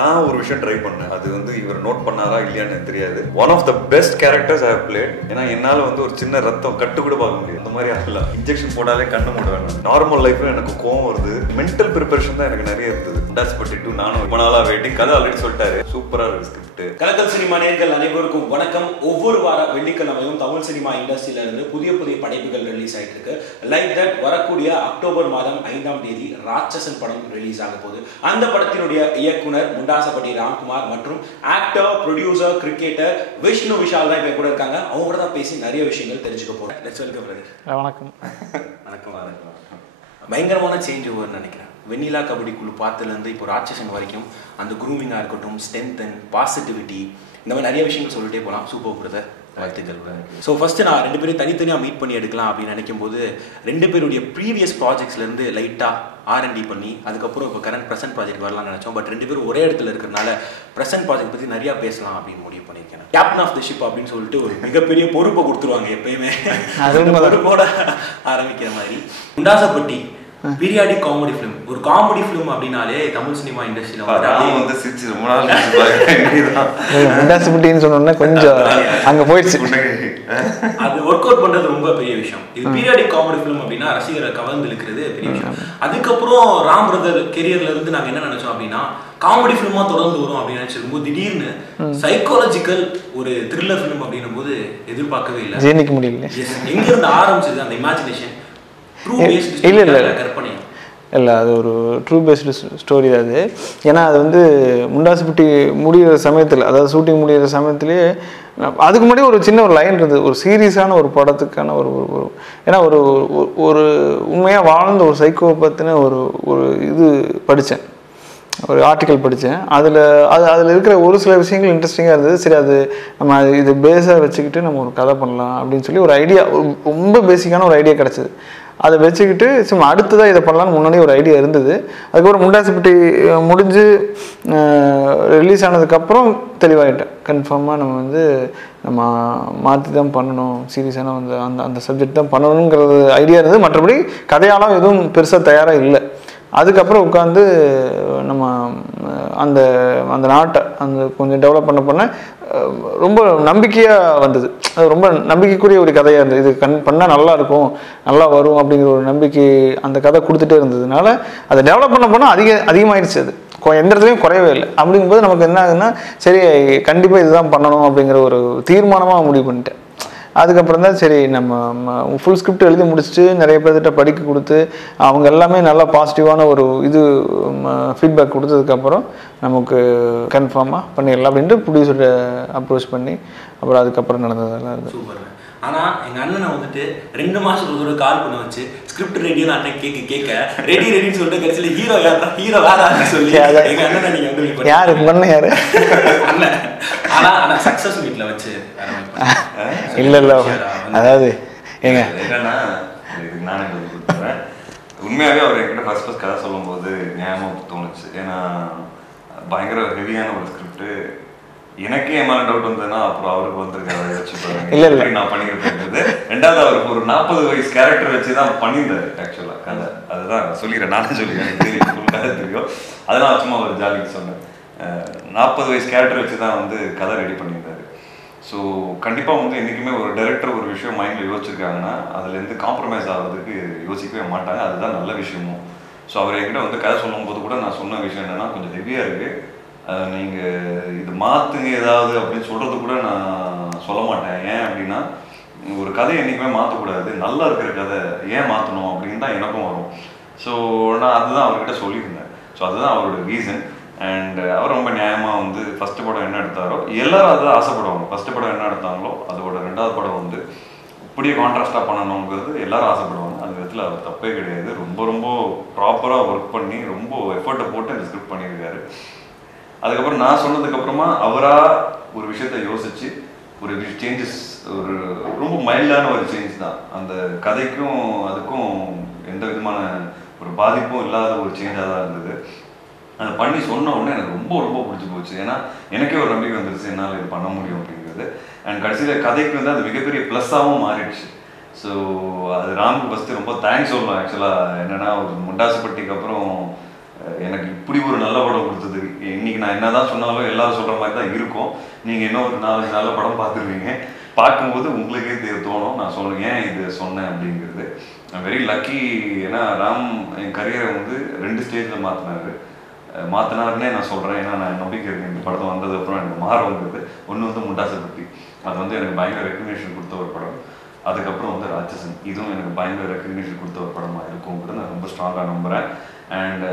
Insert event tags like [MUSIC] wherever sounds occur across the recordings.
நான் ஒரு விஷயம் ட்ரை பண்ணேன். அது வந்து இவர் நோட் பண்ணாரா இல்லையான்னு தெரியாது. One of the best characters I played ஏன்னா என்னால் வந்து ஒரு சின்ன ரத்தம் கட்டு கூட பார்க்க முடியாது. அந்த மாதிரி ஆகல இன்ஜெக்ஷன் போட்டாலே கண்ணு மூடுவேன் நார்மல் லைஃப்ல எனக்கு கோவம் வருது. மென்டல் ப்ரிப்பரேஷன் தான் எனக்கு நிறைய இருந்தது. டாஸ் பட்டி டூ நானும் ரொம்ப நாளாக வெயிட்டிங் கதை ஆல்ரெடி சொல்லிட்டாரு. சூப்பராக இருக்கு ஸ்கிரிப்ட் கலக்கல் சினிமா நேர்கள் அனைவருக்கும் வணக்கம். ஒவ்வொரு வார வெள்ளிக்கிழமையும் தமிழ் சினிமா இண்டஸ்ட்ரியில இருந்து புதிய புதிய படைப்புகள் ரிலீஸ் ஆயிட்டு இருக்கு. லைக் தட் வரக்கூடிய அக்டோபர் மாதம் ஐந்தாம் தேதி ராட்சசன் படம் ரிலீஸ் ஆக போகுது. அந்த படத்தினுடைய இயக்குனர் முண்டாசப்பட்டி ராம்குமார் மற்றும் actor producer cricketer Vishnu Vishal தான் இப்போ கூட இருக்காங்க. அவங்க கூட தான் பேசி நிறைய விஷயங்கள் தெரிஞ்சுக்க போறோம். லெட்ஸ் வெல்கம் பிரதர் வணக்கம். வணக்கம் வணக்கம் பயங்கரமான சேஞ்ச் ஓவர்னு நினைக்கிறேன். வெண்ணிலா கபடி குழு பார்த்துலேருந்து இப்போ ராட்சசன் வரைக்கும் அந்த குரூமிங்காக இருக்கட்டும் ஸ்ட்ரென்தன் பாசிட்டிவிட்டி இந்த மாதிரி நிறைய விஷயங்கள் சொல்லிட்டே போகலாம் சூப்பர் பிரதர் வாழ்த்துக்கள் ஸோ ஃபஸ்ட்டு நான் ரெண்டு பேரும் தனித்தனியாக மீட் பண்ணி எடுக்கலாம் அப்படின்னு நினைக்கும் போது ரெண்டு பேருடைய ப்ரீவியஸ் ப்ராஜெக்ட்ஸ்லேருந்து லைட்டாக ஆர்என்டி பண்ணி அதுக்கப்புறம் இப்போ கரண்ட் ப்ரெசென்ட் ப்ராஜெக்ட் வரலாம்னு நினச்சோம். பட் ரெண்டு பேரும் ஒரே இடத்துல இருக்கிறனால ப்ரெசென்ட் ப்ராஜெக்ட் பற்றி நிறையா பேசலாம் அப்படின்னு முடிவு பண்ணியிருக்கேன். கேப்டன் ஆஃப் த ஷிப் அப்படின்னு சொல்லிட்டு ஒரு மிகப்பெரிய பொறுப்பை கொடுத்துருவாங்க எப்பயுமே. பொறுப்போட ஆரம்பிக்கிற மாதிரி. உண்டாசப்பட்டி பீரியாடிக் காமெடி ஃபிலிம் ஒரு காமெடி ஃபிலிம் அப்படின்னாலே தமிழ் சினிமா இண்டஸ்ட்ரியில வந்து சிரிச்சு ரொம்ப நாள் சொன்னோன்னே கொஞ்சம் அங்க போயிடுச்சு. அது ஒர்க் அவுட் பண்றது ரொம்ப பெரிய விஷயம். இது பீரியாடிக் காமெடி ஃபிலிம் அப்படின்னா ரசிகரை கவர்ந்து இழுக்கிறது பெரிய விஷயம். அதுக்கப்புறம் ராம் பிரதர் கெரியர்ல இருந்து நாங்க என்ன நினைச்சோம் அப்படின்னா காமெடி ஃபிலிமா தொடர்ந்து வரும் அப்படின்னு நினைச்சிருக்கும் திடீர்னு சைக்காலஜிக்கல் ஒரு த்ரில்லர் ஃபிலிம் அப்படின்னும் போது எதிர்பார்க்கவே இல்லை. எங்க இருந்து ஆரம்பிச்சது அந்த இமேஜினேஷன் இல்ல, இல்ல. இல்லை அது ஒரு ட்ரூ பேஸ்டு ஸ்டோரி தான் அது. ஏன்னா அது வந்து முண்டாசுப்பட்டி முடிகிற சமயத்தில் அதாவது ஷூட்டிங் முடிகிற சமயத்துலேயே அதுக்கு முன்னாடி ஒரு சின்ன ஒரு லைன் இருந்தது. ஒரு சீரியஸான ஒரு படத்துக்கான ஒரு ஒரு- ஏன்னா ஒரு ஒரு- உண்மையாக வாழ்ந்த ஒரு சைக்கோ பற்றின ஒரு ஒரு இது படித்தேன் ஒரு ஆர்டிக்கல் படித்தேன் அதில் அது அதில் இருக்கிற ஒரு சில விஷயங்கள் இன்ட்ரெஸ்டிங்காக இருந்தது. சரி அது நம்ம இது பேஸாக வச்சுக்கிட்டு நம்ம ஒரு கதை பண்ணலாம் அப்படின்னு சொல்லி ஒரு ஐடியா ரொம்ப பேசிக்கான ஒரு ஐடியா கிடச்சிது. அதை வச்சுக்கிட்டு சும்மா அடுத்ததாக இதை பண்ணலான்னு முன்னாடி ஒரு ஐடியா இருந்தது. அதுக்கப்புறம் முண்டாசிப்பட்டி முடிஞ்சு ரிலீஸ் ஆனதுக்கப்புறம் தெளிவாகிட்டேன் கன்ஃபார்மாக நம்ம வந்து நம்ம மாற்றி தான் பண்ணணும். சீரியஸான அந்த அந்த அந்த சப்ஜெக்ட் தான் பண்ணணுங்கிறது ஐடியா இருந்தது. மற்றபடி கதையாலாம் எதுவும் பெருசாக தயாராக இல்லை. அதுக்கப்புறம் உட்காந்து நம்ம அந்த அந்த நாட்டை அந்த கொஞ்சம் டெவலப் பண்ண பண்ண ரொம்ப நம்பிக்கையாக வந்தது. அது ரொம்ப நம்பிக்கைக்குரிய ஒரு கதையாக இருந்தது. இது கண் பண்ணால் நல்லா இருக்கும் நல்லா வரும் அப்படிங்கிற ஒரு நம்பிக்கை அந்த கதை கொடுத்துட்டே இருந்ததுனால அதை டெவலப் பண்ண போனால் அதிக அதிகமாயிடுச்சு அது. கொ- எந்த இடத்துலையும் குறையவே இல்லை. அப்படிங்கும்போது நமக்கு என்ன ஆகுதுன்னா சரி கண்டிப்பாக இதுதான் பண்ணணும் அப்படிங்கிற ஒரு தீர்மானமாக முடிவு பண்ணிட்டேன். அதுக்கப்புறம் தான் சரி நம்ம ஃபுல் ஸ்கிரிப்ட் எழுதி முடிச்சுட்டு நிறைய பேர்கிட்ட படிக்க கொடுத்து அவங்க எல்லாமே நல்லா பாசிட்டிவான ஒரு இது ஃபீட்பேக் கொடுத்ததுக்கப்புறம் நமக்கு கன்ஃபார்மாக பண்ணிடலாம் அப்படின்ட்டு ப்ரொடியூசர்கிட்ட அப்ரோச் பண்ணி அப்புறம் அதுக்கப்புறம் நடந்ததெல்லாம் இருக்குது சூப்பர் ஆனா எங்க அண்ணனை வந்துட்டு ரெண்டு மாசத்துக்கு ஒரு கால் பண்ண வச்சு ஸ்கிரிப்ட் ரெடின்னு அண்ணன் கேட்க கேட்க ரெடி ரெடின்னு சொல்லிட்டு கடைசியில ஹீரோ யாரா ஹீரோ வேறான்னு சொல்லி சரி, அதான். எங்க அண்ணனை நீங்க வந்து யார்? பண்ண யார்? அண்ணன். ஆனா ஆனா சக்சஸ் மீட்ல வச்சு. இல்லை இல்லை. அதாவது ஏங்க. என்னன்னா நானே கொடுத்துறேன். உண்மையாவே அவர் என்கிட்ட ஃபர்ஸ்ட் ஃபர்ஸ்ட் கதை சொல்லும்போது ஞாபகம் தோணுச்சு. ஏன்னா பயங்கர ஹெவியான ஒரு ஸ்கிரிப்ட் எனக்கே என் மேல டவுட் வந்ததுன்னா அப்புறம் அவருக்கு வந்திருக்காரு யோசிச்சு. [LAUGHS] இல்ல, இல்ல. நான் பண்ணியிருப்பேன் ரெண்டாவது அவருக்கு ஒரு நாற்பது வயசு கேரக்டர் வச்சு தான் பண்ணியிருந்தாரு ஆக்சுவலா கதை அதுதான் சொல்லிடுறேன் நானே சொல்லிடுறேன் எனக்கு தெரியும். தெரியும். அதெல்லாம் சும்மா ஒரு ஜாலிக்கு சொன்னேன். நாற்பது வயசு கேரக்டர் வச்சு தான் வந்து கதை ரெடி பண்ணியிருந்தாரு. ஸோ கண்டிப்பாக வந்து என்றைக்குமே ஒரு டைரக்டர் ஒரு விஷயம் மைண்டில் யோசிச்சிருக்காங்கன்னா அதுலேருந்து காம்ப்ரமைஸ் ஆகிறதுக்கு யோசிக்கவே மாட்டாங்க. அதுதான் நல்ல விஷயமும். ஸோ அவர் என்கிட்ட வந்து கதை சொல்லும்போது கூட நான் சொன்ன விஷயம் என்னன்னா கொஞ்சம் ஹெவியாக இருக்குது நீங்கள் இது மாற்றுங்க ஏதாவது அப்படின்னு சொல்கிறது கூட நான் சொல்ல மாட்டேன். ஏன் அப்படின்னா ஒரு கதையை என்றைக்குமே மாற்றக்கூடாது நல்லா இருக்கிற கதை ஏன் மாற்றணும் அப்படின்னு தான் எனக்கும் வரும். ஸோ நான் அதுதான் அவர்கிட்ட சொல்லியிருந்தேன். ஸோ அதுதான் அவரோட ரீசன் அண்ட் அவர் ரொம்ப நியாயமாக வந்து ஃபஸ்ட்டு படம் என்ன எடுத்தாரோ எல்லோரும் அதுதான் ஆசைப்படுவாங்க. ஃபஸ்ட்டு படம் என்ன எடுத்தாங்களோ அதோட ரெண்டாவது படம் வந்து இப்படியே கான்ட்ராஸ்டாக பண்ணணுங்கிறது எல்லாரும் ஆசைப்படுவாங்க. அந்த விதத்தில் அவர் தப்பே கிடையாது. ரொம்ப ரொம்ப ப்ராப்பராக ஒர்க் பண்ணி ரொம்ப எஃபர்ட்டை போட்டு அந்த ஸ்கிரிப்ட் பண்ணியிருக்காரு. அதுக்கப்புறம் நான் சொன்னதுக்கப்புறமா அவராக ஒரு விஷயத்த யோசிச்சு ஒரு சேஞ்சஸ் ஒரு ரொம்ப மைல்டான ஒரு சேஞ்ச் தான். அந்த கதைக்கும் அதுக்கும் எந்த விதமான ஒரு பாதிப்பும் இல்லாத ஒரு சேஞ்சாக தான் இருந்தது. அதை பண்ணி சொன்ன உடனே எனக்கு ரொம்ப ரொம்ப பிடிச்சி போச்சு. ஏன்னா எனக்கே ஒரு நம்பிக்கை வந்துருச்சு என்னால் இது பண்ண முடியும் அப்படிங்கிறது. அண்ட் கடைசியில் கதைக்கு வந்து அது மிகப்பெரிய ப்ளஸ்ஸாகவும் மாறிடுச்சு. ஸோ அது ராமுக்கு ஃபஸ்ட்டு ரொம்ப தேங்க்ஸ் சொல்லலாம் ஆக்சுவலாக என்னென்னா ஒரு முண்டாசுப்பட்டிக்கு அப்புறம் எனக்கு இப்படி ஒரு நல்ல படம் கொடுத்தது. இன்னைக்கு நான் என்னதான் சொன்னாலும் எல்லாரும் சொல்ற மாதிரி தான் இருக்கும். நீங்க இன்னும் ஒரு நாலஞ்சு நல்ல படம் பார்த்துருவீங்க. பார்க்கும்போது உங்களுக்கே தெ- தோணும். நான் சொல்லுங்க ஏன் இது சொன்னேன் அப்படிங்கிறது. வெரி லக்கி ஏன்னா ராம் என் கரியரை வந்து ரெண்டு ஸ்டேஜில் மாற்றினாரு மாற்றினாருன்னே நான் சொல்கிறேன் ஏன்னா நான் நம்பிக்கை இருக்கேன். இந்த படத்தை வந்தது அப்புறம் எனக்கு மாற வந்தது. ஒன்று வந்து முண்டாசப்பட்டி அது வந்து எனக்கு பயங்கர ரெக்கக்னேஷன் கொடுத்த ஒரு படம். அதுக்கப்புறம் வந்து ராட்சசன். இதுவும் எனக்கு பயங்கர ரெக்கக்னேஷன் கொடுத்த ஒரு படமாக இருக்குங்கிறது நான் ரொம்ப ஸ்ட்ராங்காக நம்புகிறேன் அண்ட்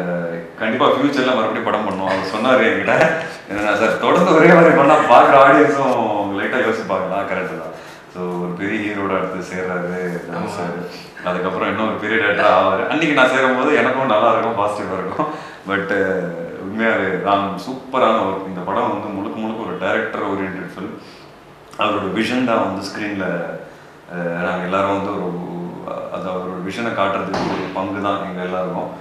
கண்டிப்பாக ஃப்யூச்சரில் மறுபடியும் படம் பண்ணுவோம் அவர் சொன்னார் என்கிட்ட என்னன்னா சார் தொடர்ந்து ஒரே மாதிரி பண்ணால் பார்க்குற ஆடியன்ஸும் லைட்டாக யோசிப்பாங்களா கரெக்டு தான். ஸோ ஒரு பெரிய ஹீரோட அடுத்து சேர்றாரு சார். அதுக்கப்புறம் இன்னும் ஒரு பெரிய டேரக்டர் ஆவார். அன்னைக்கு நான் சேரும் போது எனக்கும் நல்லா இருக்கும் பாசிட்டிவாக இருக்கும். பட் உண்மையாகவே ராம் சூப்பரான ஒர்க் இந்த படம் வந்து முழுக்க முழுக்க ஒரு டைரக்டர் ஓரியன்ட் ஃபில்ம் அவரோட விஷன் தான் வந்து ஸ்க்ரீனில் நாங்கள் எல்லாரும் வந்து ஒரு அது அவரோட விஷனை காட்டுறதுக்கு ஒரு பங்கு தான் எங்கள் எல்லாருக்கும்.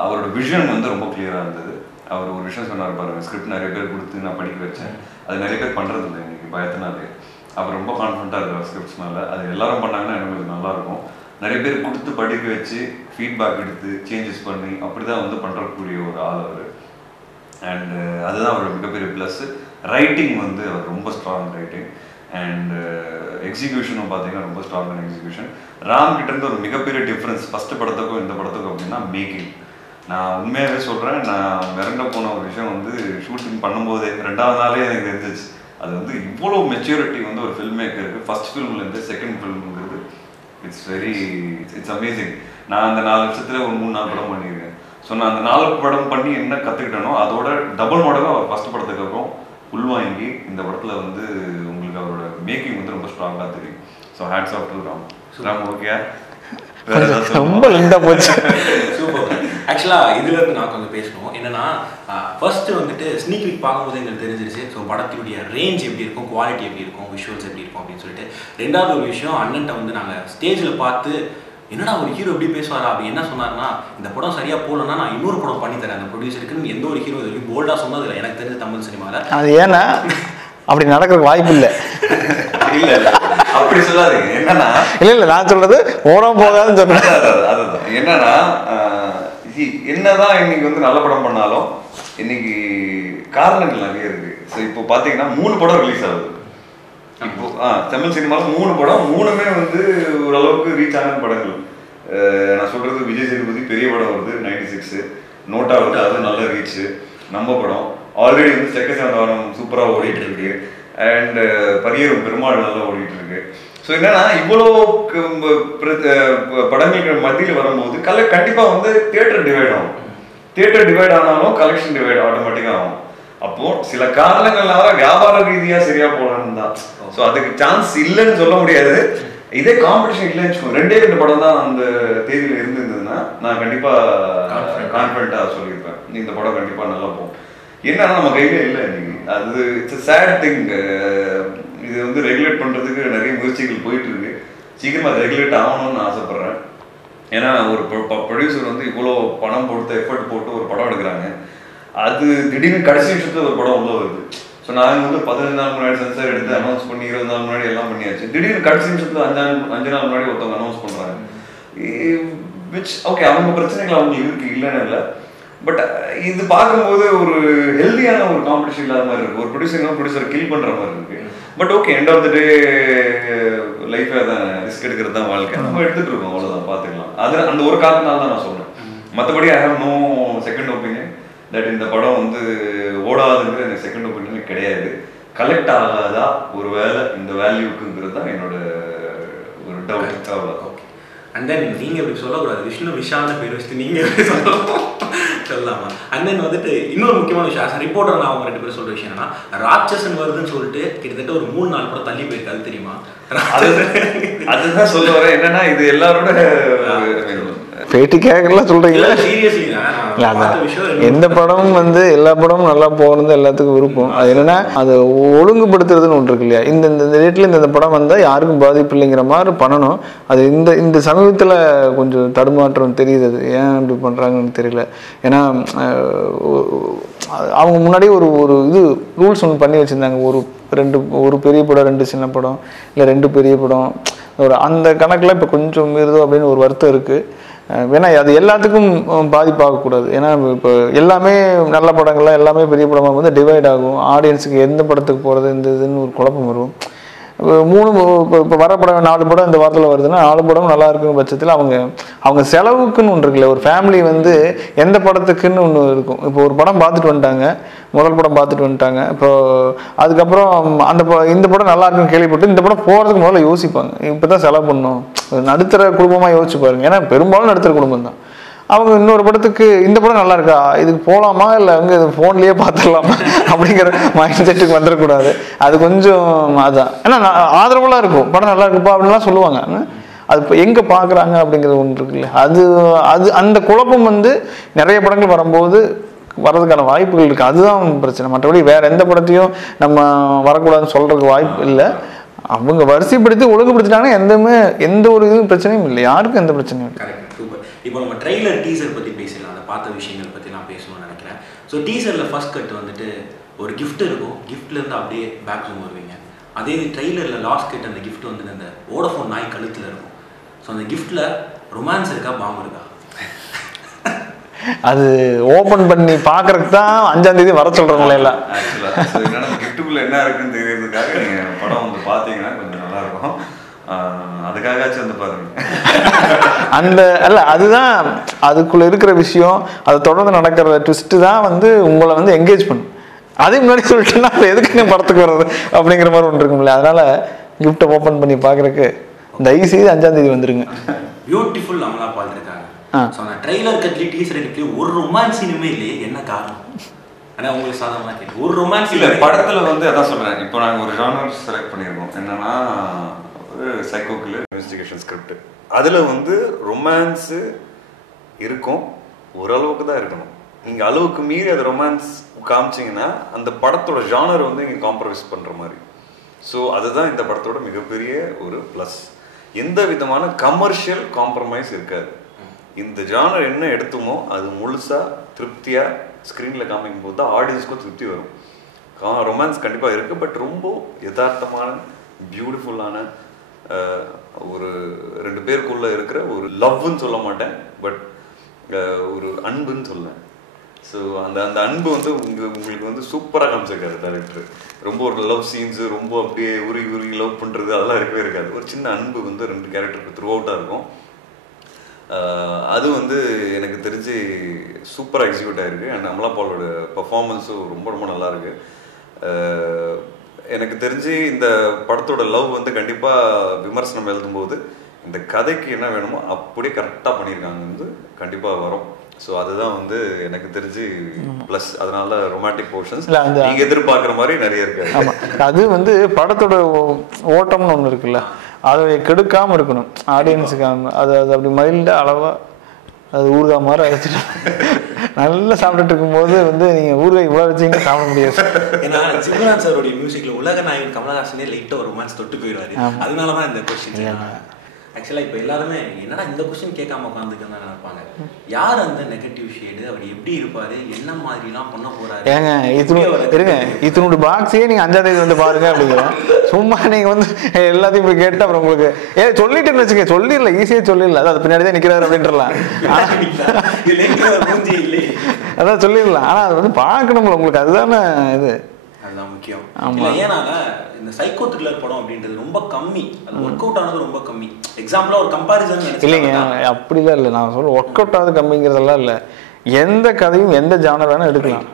அவரோட விஷன் வந்து ரொம்ப கிளியராக இருந்தது. அவர் ஒரு விஷயம் சொன்னார் பாருங்க ஸ்கிரிப்ட் நிறைய பேர் கொடுத்து நான் படிக்க வச்சேன். அது நிறைய பேர் பண்ணுறது இல்லை எனக்கு பயத்தினாலே. அவர் ரொம்ப கான்ஃபிடண்ட்டாக இருக்கார் ஸ்கிரிப்ட்ஸ் மேலே. அது எல்லாரும் பண்ணாங்கன்னா எனக்கு நல்லாயிருக்கும். நிறைய பேர் கொடுத்து படிக்க வச்சு ஃபீட்பேக் எடுத்து சேஞ்சஸ் பண்ணி அப்படி தான் வந்து பண்ணுறக்கூடிய ஒரு ஆள் அவர். அண்டு uh, அதுதான் அவரோட மிகப்பெரிய ப்ளஸ்ஸு ரைட்டிங் வந்து அவர் ரொம்ப ஸ்ட்ராங் ரைட்டிங் அண்ட் எக்ஸிகியூஷனும் பார்த்தீங்கன்னா ரொம்ப ஸ்ட்ராங்கான எக்ஸிக்யூஷன் ராம் கிட்ட இருந்து ஒரு மிகப்பெரிய டிஃப்ரென்ஸ் ஃபஸ்ட்டு படத்துக்கும் இந்த படத்துக்கும் அப்படின்னா மேக்கிங் நான் உண்மையாகவே சொல்கிறேன் நான் மிரண்ட போன ஒரு விஷயம் வந்து ஷூட்டிங் பண்ணும்போதே ரெண்டாவது நாளே எனக்கு தெரிஞ்சிச்சு. அது வந்து இவ்வளோ மெச்சூரிட்டி வந்து ஒரு ஃபில்ம் மேக்கருக்கு ஃபர்ஸ்ட் ஃபில்ம்லேருந்து செகண்ட் ஃபில்ம்ங்கிறது இட்ஸ் வெரி இட்ஸ் அமேசிங் நான் அந்த நாலு வருஷத்தில் ஒரு மூணு நாள் படம் பண்ணியிருக்கேன். ஸோ நான் அந்த நாலு படம் பண்ணி என்ன கற்றுக்கிட்டேனோ அதோட டபுள் மடங்கு அவர் ஃபஸ்ட் படத்துக்கு அப்புறம் உள்வாங்கி இந்த படத்தில் வந்து உங்களுக்கு அவரோட மேக்கிங் வந்து ரொம்ப ஸ்ட்ராங்காக தெரியும். So hats off to Ram. Ram okay ரொம்ப லெண்டாக போச்சு. சூப்பர். ஆக்சுவலாக இதுல இருந்து நான் கொஞ்சம் பேசணும். என்னன்னா ஃபர்ஸ்ட் வந்துட்டு ஸ்னீக் வீக் பார்க்கும்போது எங்களுக்கு தெரிஞ்சிருச்சு. ஸோ படத்தினுடைய ரேஞ்ச் எப்படி இருக்கும் குவாலிட்டி எப்படி இருக்கும் விஷுவல்ஸ் எப்படி இருக்கும் அப்படின்னு சொல்லிட்டு. ரெண்டாவது ஒரு விஷயம் அண்ணன்ட்ட வந்து நாங்கள் ஸ்டேஜில் பார்த்து என்னடா ஒரு ஹீரோ எப்படி பேசுவாரா? அப்படி என்ன சொன்னார்னா இந்த படம் சரியா போகலன்னா நான் இன்னொரு படம் பண்ணி தரேன். அந்த ப்ரொடியூசருக்கு எந்த ஒரு ஹீரோ போல்டாக சொன்னதில்லை. எனக்கு தெரிஞ்ச தமிழ் சினிமாவில் அது ஏன்னா அப்படி நடக்கிறதுக்கு வாய்ப்பு இல்லை இல்ல. இல்ல அப்படி சொல்லாதீங்க. என்னன்னா இல்லை இல்லை நான் சொல்றது ஓடாம போகாதுன்னு சொன்னேன். அதுதான். என்னன்னா என்னதான் இன்னைக்கு வந்து நல்ல படம் பண்ணாலும் இன்னைக்கு காரணங்கள் நிறைய இருக்கு. ஸோ இப்போ பாத்தீங்கன்னா மூணு படம் ரிலீஸ் ஆகுது. இப்போ ஆ தமிழ் சினிமாவில் மூணு படம் மூணுமே வந்து ஓரளவுக்கு ரீச் ஆன படங்கள். நான் சொல்றது விஜய் சேதுபதி பெரிய படம் வருது நைன்டி சிக்ஸ் நோட்டா வருது அது நல்ல ரீச் நம்ம படம். ஆல்ரெடி வந்து செக்க சாந்தவனம் சூப்பராக ஓடிட்டு இருக்கு அண்ட் பரியரும் பெருமாள் நல்லா ஓடிட்டு இருக்கு ஸோ என்னன்னா இவ்வளோ படங்களுக்கு மத்தியில் வரும்போது கலை கண்டிப்பாக வந்து தியேட்டர் டிவைட் ஆகும். தியேட்டர் டிவைட் ஆனாலும் கலெக்ஷன் டிவைட் ஆட்டோமேட்டிக்காக ஆகும். அப்போ சில காரணங்கள்னால வியாபார ரீதியா சரியா போகலன்னு தான். ஸோ அதுக்கு சான்ஸ் இல்லைன்னு சொல்ல முடியாது. இதே காம்படிஷன் இல்லைன்னு வச்சுக்கோங்க. ரெண்டே ரெண்டு படம் தான் அந்த தேதியில இருந்திருந்ததுன்னா நான் கண்டிப்பா Confident. கான்ஃபிடண்டா சொல்லியிருப்பேன். இந்த படம் கண்டிப்பா நல்லா போகும். என்னன்னா நம்ம கையில இல்லை இன்னைக்கு. அது இட்ஸ் சேட் திங் இது வந்து ரெகுலேட் பண்ணுறதுக்கு நிறைய முயற்சிகள் போயிட்டு இருக்கு சீக்கிரமாக ரெகுலேட் ஆகணும்னு ஆசைப்பட்றேன். ஏன்னா ஒரு ப்ரொடியூசர் வந்து இவ்வளோ பணம் கொடுத்து எஃபர்ட் போட்டு ஒரு படம் எடுக்கிறாங்க. அது திடீர்னு கடைசி நிமிஷத்துல ஒரு படம் உள்ள வருது. ஸோ நாங்கள் வந்து பதினஞ்சு நாள் முன்னாடி சென்சார் எடுத்து அனௌன்ஸ் பண்ணி இருபது நாள் முன்னாடி எல்லாம் பண்ணியாச்சு. திடீர்னு கடைசி நிமிஷத்துல அஞ்சு நாள் அஞ்சு நாள் முன்னாடி ஒருத்தவங்க அனௌன்ஸ் பண்ணுறாங்க விச் ஓகே அவங்க பிரச்சனைகள் அவங்களுக்கு இருக்கு இல்லைன்னு இல்லை. பட் இது பார்க்கும்போது ஒரு ஹெல்தியான ஒரு காம்படிஷன் இல்லாத மாதிரி இருக்கு. ஒரு ப்ரொடியூசர் ப்ரொடியூசர் கில் பண்ற மாதிரி இருக்கு. But okay end of the day லைஃபே தான் ரிஸ்க் எடுக்கிறது தான் வாழ்க்கை. நம்ம எடுத்துட்டு இருக்கோம் அவ்வளவுதான் பார்த்துக்கலாம். அது அந்த ஒரு காரணத்தினால தான் நான் சொன்னேன் மற்றபடி I have no second opinion that இந்த படம் வந்து ஓடாதுங்கிற எனக்கு செகண்ட் ஒப்பீனியன் கிடையாது. கலெக்ட் ஆகாதா ஒரு வேலை இந்த வேல்யூக்குங்கிறது தான் என்னோட ஒரு டவுட் அவ்வளோதான் ஓகே அண்ட் தென் நீங்க இப்படி சொல்லக்கூடாது. விஷ்ணு விஷால்னு பேர் வச்சுட்டு நீங்க எப்படி சொல்லலாம் அண்ட் தென் வந்துட்டு இன்னொரு முக்கியமான விஷயம் ஆஸ் ரிப்போர்ட்டர் நான் அவங்க ரெண்டு பேரும் சொல்ற விஷயம் என்னன்னா ராட்சசன் வருதுன்னு சொல்லிட்டு கிட்டத்தட்ட ஒரு மூணு நாலு படம் தள்ளி போயிருக்கு அது தெரியுமா? அது- அதுதான் சொல்ல வரேன். என்னன்னா இது எல்லாரோட பேட்டி கேட்கலாம் சொல்றீங்களா? சீரியஸ்லி இல்ல, அதான். எந்த படமும் வந்து எல்லா படமும் நல்லா போகிறது எல்லாத்துக்கும் விருப்பம். அது என்னன்னா அது ஒழுங்குபடுத்துறதுன்னு ஒன்று இருக்கு இல்லையா? இந்த இந்த டேட்டில் இந்த படம் வந்தால் யாருக்கும் பாதிப்பு இல்லைங்கிற மாதிரி பண்ணணும். அது இந்த இந்த சமீபத்தில் கொஞ்சம் தடுமாற்றம் தெரியுது அது. ஏன் அப்படி பண்ணுறாங்கன்னு தெரியல. ஏன்னா அவங்க முன்னாடி ஒரு ஒரு இது ரூல்ஸ் ஒன்று பண்ணி வச்சுருந்தாங்க. ஒரு ரெண்டு ஒரு பெரிய படம் ரெண்டு சின்ன படம் இல்லை ரெண்டு பெரிய படம். ஒரு அந்த கணக்கில் இப்போ கொஞ்சம் மீறுதோ அப்படின்னு ஒரு வருத்தம் இருக்குது வேணா அது எல்லாத்துக்கும் பாதிப்பாகக்கூடாது. ஏன்னா இப்போ எல்லாமே நல்ல படங்கள்லாம் எல்லாமே பெரிய படமாக வந்து டிவைட் ஆகும். ஆடியன்ஸுக்கு எந்த படத்துக்கு போகிறது இந்த இதுன்னு ஒரு குழப்பம் வரும். மூணு இப்போ இப்போ வர படம் நாலு படம் இந்த வாரத்தில் வருதுன்னா நாலு படம் நல்லா இருக்கும் பட்சத்தில் அவங்க அவங்க செலவுக்குன்னு ஒன்று இருக்குல்ல. ஒரு ஃபேமிலி வந்து எந்த படத்துக்குன்னு ஒன்று இருக்கும். இப்போ ஒரு படம் பார்த்துட்டு வந்துட்டாங்க. முதல் படம் பார்த்துட்டு வந்துட்டாங்க. இப்போ அதுக்கப்புறம் அந்த இந்த படம் நல்லா இருக்குன்னு கேள்விப்பட்டு இந்த படம் போகிறதுக்கு முதல்ல யோசிப்பாங்க. இப்போ தான் செலவு பண்ணணும் நடுத்தர குடும்பமாக யோசிச்சு பாருங்க. ஏன்னா பெரும்பாலும் நடுத்தர குடும்பம் தான். அவங்க இன்னொரு படத்துக்கு இந்த படம் நல்லா இருக்கா? இதுக்கு போகலாமா இல்லை அவங்க இது ஃபோன்லேயே பார்த்துடலாமா? [LAUGHS] அப்படிங்கிற மைண்ட் செட்டுக்கு வந்துடக்கூடாது. அது கொஞ்சம் அதான். ஏன்னா நான் ஆதரவுலாம் இருக்கும். படம் நல்லா இருக்குப்பா அப்படின்லாம் சொல்லுவாங்க. அது இப்போ எங்கே பார்க்குறாங்க அப்படிங்கிறது ஒன்று இருக்குல்ல. அது அது அந்த குழப்பம் வந்து நிறைய படங்கள் வரும்போது வர்றதுக்கான வாய்ப்புகள் இருக்குது அதுதான் பிரச்சனை. மற்றபடி வேறு எந்த படத்தையும் நம்ம வரக்கூடாதுன்னு சொல்கிறதுக்கு வாய்ப்பு இல்லை. அவங்க வரிசைப்படுத்தி ஒழுங்குபடுத்திட்டாங்கன்னா எந்தமே எந்த ஒரு இதுவும் பிரச்சனையும் இல்லை. யாருக்கும் எந்த பிரச்சனையும் இல்லை. கரெக்ட் சூப்பர் இப்போ நம்ம ட்ரெய்லர் டீசர் பற்றி பேசலாம். அதை பார்த்த விஷயங்கள் பற்றி நான் பேசணும்னு நினைக்கிறேன். ஸோ டீசரில் ஃபர்ஸ்ட் கட் வந்துட்டு ஒரு கிஃப்ட் இருக்கும். கிஃப்ட்லேருந்து அப்படியே பேக் ஜூம் வருவீங்க. அதே ட்ரெய்லரில் லாஸ்ட் கட் அந்த கிஃப்ட் வந்து அந்த ஓடஃபோன் நாய் கழுத்தில் இருக்கும். ஸோ அந்த கிஃப்ட்டில் ரொமான்ஸ் இருக்கா பாம்பு இருக்கா? அது ஓபன் பண்ணி பார்க்கறதுக்கு தான் அஞ்சாம் தேதி வர சொல்றவங்களே கிஃப்ட்டுக்குள்ள என்ன இருக்குன்னு தெரியறதுக்காக நீங்க படம் வந்து பார்த்தீங்கன்னா கொஞ்சம் நல்லா இருக்கும் அதுக்காகச்சும் வந்து பாருங்க. அந்த அல்ல அதுதான் அதுக்குள்ள இருக்கிற விஷயம். அது தொடர்ந்து நடக்கிற ட்விஸ்ட் தான் வந்து உங்களை வந்து என்கேஜ் பண்ணும். அதே முன்னாடி சொல்லிட்டுன்னா அது எதுக்குங்க படத்துக்கு வர்றது அப்படிங்கிற மாதிரி ஒன்று இருக்கும்ல. அதனால கிஃப்ட்டை ஓப்பன் பண்ணி பார்க்கறதுக்கு தயவு செய்து அஞ்சாம் தேதி வந்துருங்க. பியூட்டிஃபுல் அமலா ஆ. ஸோ அந்த ட்ரெய்லர் கட்லி டீசர் கட்லி ஒரு ரொமான்ஸ் சீனுமே இல்லையே. என்ன காரணம்? ஆனால் உங்களுக்கு சாதாரணமாக கேட்டு ஒரு ரொமான்ஸ் இல்ல படத்துல வந்து அதான் சொல்றேன். இப்போ நாங்க ஒரு ஜானர் செலக்ட் பண்ணியிருக்கோம். என்னன்னா ஒரு சைக்கோக்கில் இன்வெஸ்டிகேஷன் ஸ்கிரிப்ட் அதுல வந்து ரொமான்ஸ் இருக்கும். ஓரளவுக்கு தான் இருக்கணும். நீங்க அளவுக்கு மீறி அது ரொமான்ஸ் காமிச்சீங்கன்னா அந்த படத்தோட ஜானர் வந்து நீங்க காம்ப்ரமைஸ் பண்ற மாதிரி. ஸோ அதுதான் இந்த படத்தோட மிகப்பெரிய ஒரு ப்ளஸ் எந்த விதமான கமர்ஷியல் காம்ப்ரமைஸ் இருக்காது. இந்த ஜானர் என்ன எடுத்துமோ அது முழுசாக திருப்தியாக ஸ்க்ரீனில் காமிக்கும் போது தான் ஆடியன்ஸ்க்கும் திருப்தி வரும். கா ரொமான்ஸ் கண்டிப்பாக இருக்குது பட் ரொம்ப யதார்த்தமான பியூட்டிஃபுல்லான ஒரு ரெண்டு பேருக்குள்ளே இருக்கிற ஒரு லவ்னு சொல்ல மாட்டேன் பட் ஒரு அன்புன்னு சொல்லேன் ஸோ அந்த அந்த அன்பு வந்து உங்கள் உங்களுக்கு வந்து சூப்பராக காமிச்சிருக்காரு டேரக்டர் ரொம்ப ஒரு லவ் சீன்ஸு ரொம்ப அப்படியே உருகி உருகி லவ் பண்ணுறது அதெல்லாம் இருக்கவே இருக்காது. ஒரு சின்ன அன்பு வந்து ரெண்டு கேரக்டருக்கு த்ரூ அவுட்டாக இருக்கும். அது வந்து எனக்கு தெரிஞ்சு சூப்பராக எக்ஸிக்யூட் ஆயிருக்கு. அண்ட் அமலா பாலோட பர்ஃபார்மன்ஸும் ரொம்ப ரொம்ப நல்லா இருக்கு ஆஹ் எனக்கு தெரிஞ்சு இந்த படத்தோட லவ் வந்து கண்டிப்பாக விமர்சனம் எழுதும்போது இந்த கதைக்கு என்ன வேணுமோ அப்படியே கரெக்டாக பண்ணியிருக்காங்க வந்து கண்டிப்பாக வரும். ஸோ அதுதான் வந்து எனக்கு தெரிஞ்சு ப்ளஸ் அதனால ரொமான்டிக் போர்ஷன்ஸ் இல்ல, அந்த- நீங்க எதிர்பார்க்குற மாதிரி நிறைய இருக்காது ஆமா. அது வந்து படத்தோட ஓட்டம்னு ஒன்று இருக்குல்ல. அதை கெடுக்காம இருக்கணும். ஆடியன்ஸுக்கு அது அது அப்படி மைல்டா அளவா அது ஊறுகாய் மாதிரி அரைச்சிட்டு நல்லா சாப்பிட்டுட்டு இருக்கும்போது வந்து நீங்க ஊறுகாய் இவ்வளோ வச்சீங்க சாப்பிட முடியாது. ஏன்னா சிவராஜ் சாரோடைய மியூசிக்ல உலக நாயகன் கமலஹாசனே லைட்டா ஒரு ரொமான்ஸ் தொட்டு போயிடுவாரு. அதனால தான் இந்த கொஸ்டின் ஆக்சுவலா இப்போ எல்லாருமே என்னடா இந்த கொஸ்டின் கேட்காம உட்காந்துக்கன்னு தான் நினைப்பாங்க. யார் அந்த நெகட்டிவ் ஷேடு அவர் எப்படி இருப்பாரு? என்ன மாதிரிலாம் பண்ண போறாரு? ஏங்க எப்படி இத்தனு அவரை இருங்க இத்தனோட பாக்ஸையே நீங்க அஞ்சாம் தேதி வந்து பாருங்க அப்படிங்கிற சும்மா நீங்க வந்து எல்லாத்தையும் போய் கேட்டு அப்புறம் உங்களுக்கு ஏ சொல்லிட்டுன்னு வச்சுக்க சொல்லிடல ஈஸியா சொல்லிடல. அது பின்னாடி தான் நிக்கிறாரு அப்படின்றலாம். அதான் சொல்லிடலாம். ஆனா அது வந்து பார்க்கணும்ல உங்களுக்கு. அதுதானே இது. அதுதான் முக்கியம். ஆமா. ஏன்னால இந்த சைக்கோ த்ரில்லர் படம் அப்படின்றது ரொம்ப கம்மி. அது ஒர்க் அவுட் ஆனது ரொம்ப கம்மி. எக்ஸாம்பிளா ஒரு கம்பாரிசன் இல்லைங்க அப்படிலாம் இல்லை. நான் சொல்ல ஒர்க் அவுட் ஆகுது கம்மிங்கிறதெல்லாம் இல்லை. எந்த கதையும் எந்த ஜானர் வேணால் எடுக்கலாம்.